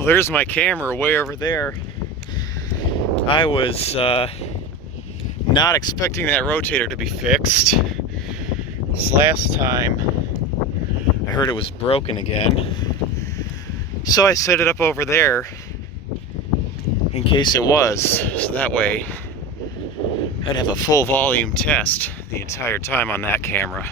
Well, there's my camera way over there. I was not expecting that rotator to be fixed. This last time I heard it was broken again. So I set it up over there in case it was. So that way I'd have a full volume test the entire time on that camera.